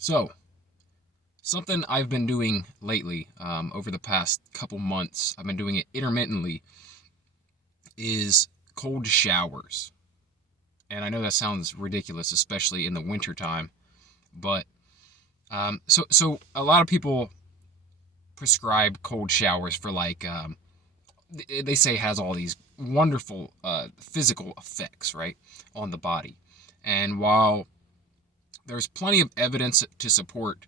So, something I've been doing lately, over the past couple months, I've been doing it intermittently, is cold showers. And I know that sounds ridiculous, especially in the wintertime, but so a lot of people prescribe cold showers for they say has all these wonderful physical effects, right, on the body. And while there's plenty of evidence to support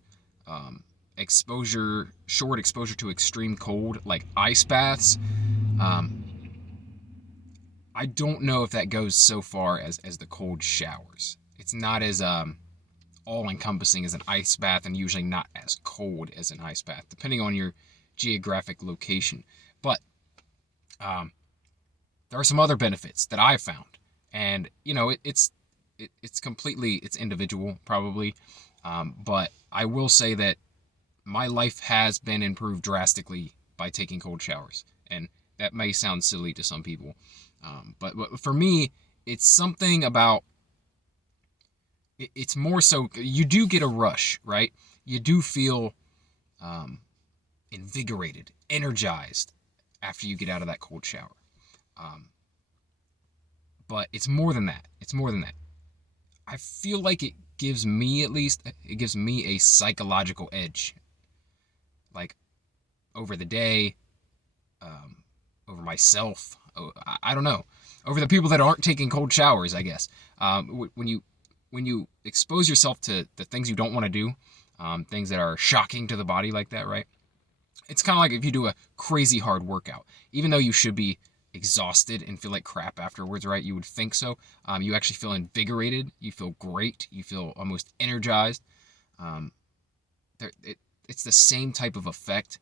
short exposure to extreme cold, like ice baths, um, I don't know if that goes so far as the cold showers. It's not as all encompassing as an ice bath, and usually not as cold as an ice bath, depending on your geographic location. But um, there are some other benefits that I've found, and it's completely it's individual probably, but I will say that my life has been improved drastically by taking cold showers, and that may sound silly to some people, but for me, it's something about it's more so you do get a rush, right? You do feel um, invigorated, energized after you get out of that cold shower. Um, but it's more than that. It's more than that. I feel like it gives me, at least, it gives me a psychological edge, like over the day, um, over myself. I don't know, over the people that aren't taking cold showers. I guess when you expose yourself to the things you don't want to do, things that are shocking to the body like that, right? It's kind of like if you do a crazy hard workout, even though you should be exhausted and feel like crap afterwards, right? You would think so. You actually feel invigorated. You feel great. You feel almost energized. Um, it's the same type of effect.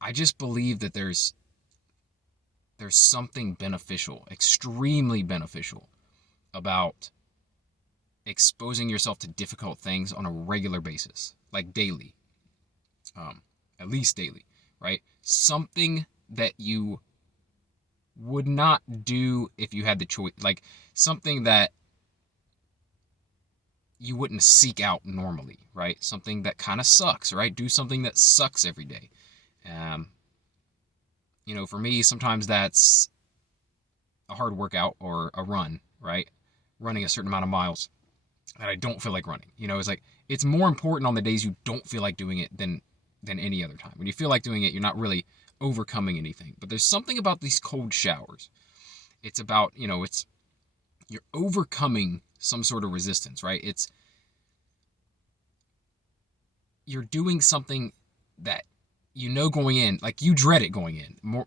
I just believe that there's something beneficial, extremely beneficial, about exposing yourself to difficult things on a regular basis, like daily, um, at least daily, right? Something that you would not do if you had the choice, like something that you wouldn't seek out normally, right? Something that kind of sucks, right? Do something that sucks every day. Um, for me, sometimes that's a hard workout or a run, right? Running a certain amount of miles that I don't feel like running. It's like it's more important on the days you don't feel like doing it than any other time. When you feel like doing it, you're not really overcoming anything. But there's something about these cold showers. It's about, it's you're overcoming some sort of resistance, right? It's you're doing something that going in, like you dread it going in. More,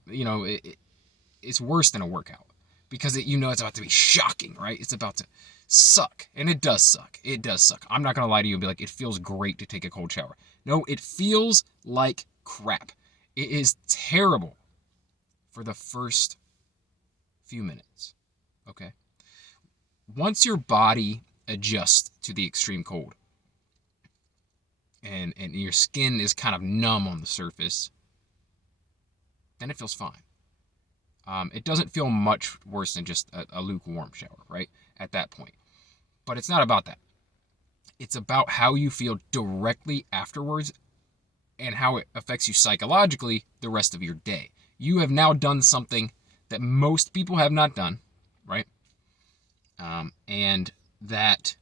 it's worse than a workout because it's about to be shocking, right? It's about to suck, and it does suck. It does suck. I'm not gonna lie to you and be like, it feels great to take a cold shower. No, it feels like crap. It is terrible for the first few minutes. Okay. Once your body adjusts to the extreme cold and your skin is kind of numb on the surface, then it feels fine. It doesn't feel much worse than just a lukewarm shower, right? At that point. But it's not about that. It's about how you feel directly afterwards and how it affects you psychologically the rest of your day. You have now done something that most people have not done, right? And that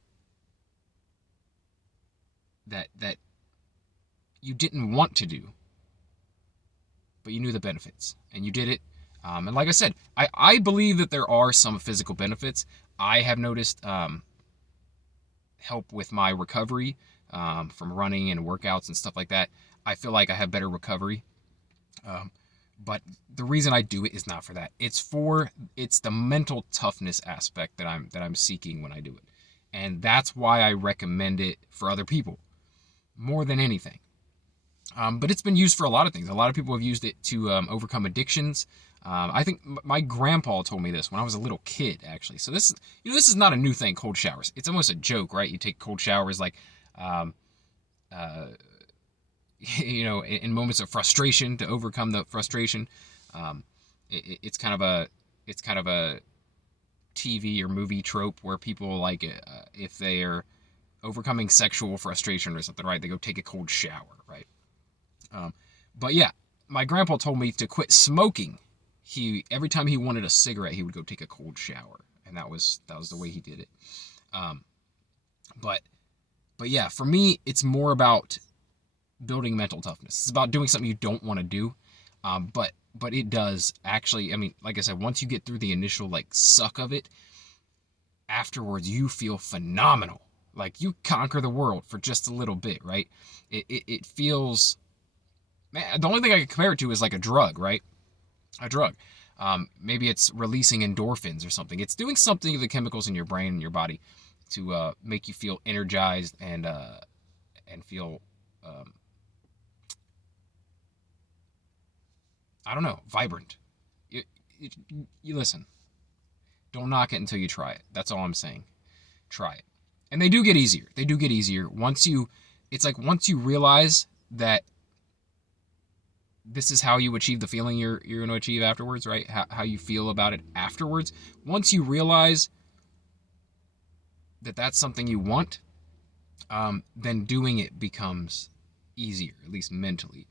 you didn't want to do, but you knew the benefits and you did it. And like I said, I believe that there are some physical benefits. I have noticed help with my recovery from running and workouts and stuff like that. I feel like I have better recovery. Um, but the reason I do it is not for that. It's the mental toughness aspect that I'm seeking when I do it. And that's why I recommend it for other people more than anything. But it's been used for a lot of things. A lot of people have used it to overcome addictions. I think my grandpa told me this when I was a little kid, actually. So this is not a new thing. Cold showers. It's almost a joke, right? You take cold showers like, um, uh, in moments of frustration to overcome the frustration. Um, it's kind of a TV or movie trope where people like if they are overcoming sexual frustration or something, right? They go take a cold shower, right? But yeah, my grandpa told me to quit smoking. Every time he wanted a cigarette, he would go take a cold shower, and that was the way he did it. But yeah, for me, it's more about building mental toughness. It's about doing something you don't want to do. But it does actually, I mean, like I said, once you get through the initial like suck of it, afterwards you feel phenomenal. Like you conquer the world for just a little bit, right? It feels, man, the only thing I can compare it to is like a drug, right? A drug. Maybe it's releasing endorphins or something. It's doing something to the chemicals in your brain and your body to make you feel energized and feel I don't know, vibrant. You listen. Don't knock it until you try it. That's all I'm saying. Try it. And they do get easier. They do get easier it's like once you realize that this is how you achieve the feeling you're going to achieve afterwards, right? How you feel about it afterwards. Once you realize that that's something you want, then doing it becomes easier, at least mentally.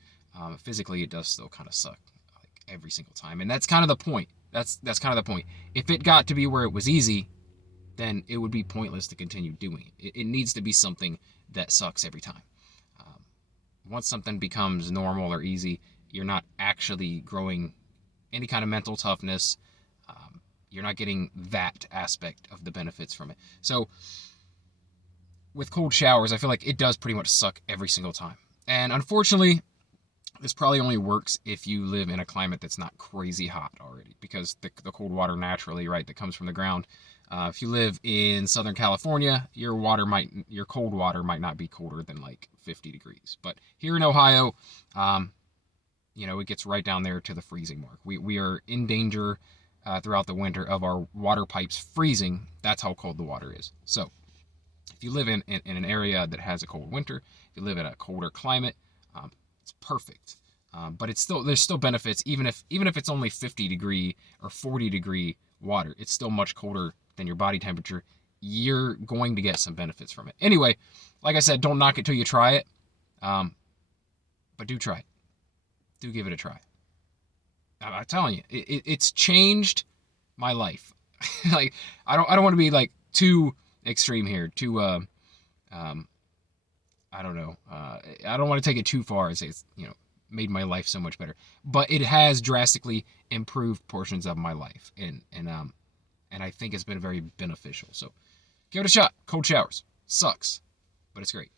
Physically, it does still kind of suck like every single time, and that's kind of the point. That's kind of the point. If it got to be where it was easy, then it would be pointless to continue doing it. It needs to be something that sucks every time. Once something becomes normal or easy, you're not actually growing any kind of mental toughness. You're not getting that aspect of the benefits from it. So with cold showers, I feel like it does pretty much suck every single time. And unfortunately, this probably only works if you live in a climate that's not crazy hot already, because the cold water naturally, right, that comes from the ground. If you live in Southern California, your cold water might not be colder than like 50 degrees. But here in Ohio, it gets right down there to the freezing mark. We are in danger throughout the winter of our water pipes freezing. That's how cold the water is. So if you live in an area that has a cold winter, if you live in a colder climate, it's perfect. But there's still benefits, even if it's only 50 degree or 40 degree water. It's still much colder than your body temperature. You're going to get some benefits from it. Anyway, like I said, don't knock it till you try it. But do try it. Do give it a try. I'm telling you, it's changed my life. Like I don't want to be like too extreme here, too I don't know. I don't want to take it too far and say it's made my life so much better, but it has drastically improved portions of my life, and I think it's been very beneficial. So give it a shot. Cold showers sucks, but it's great.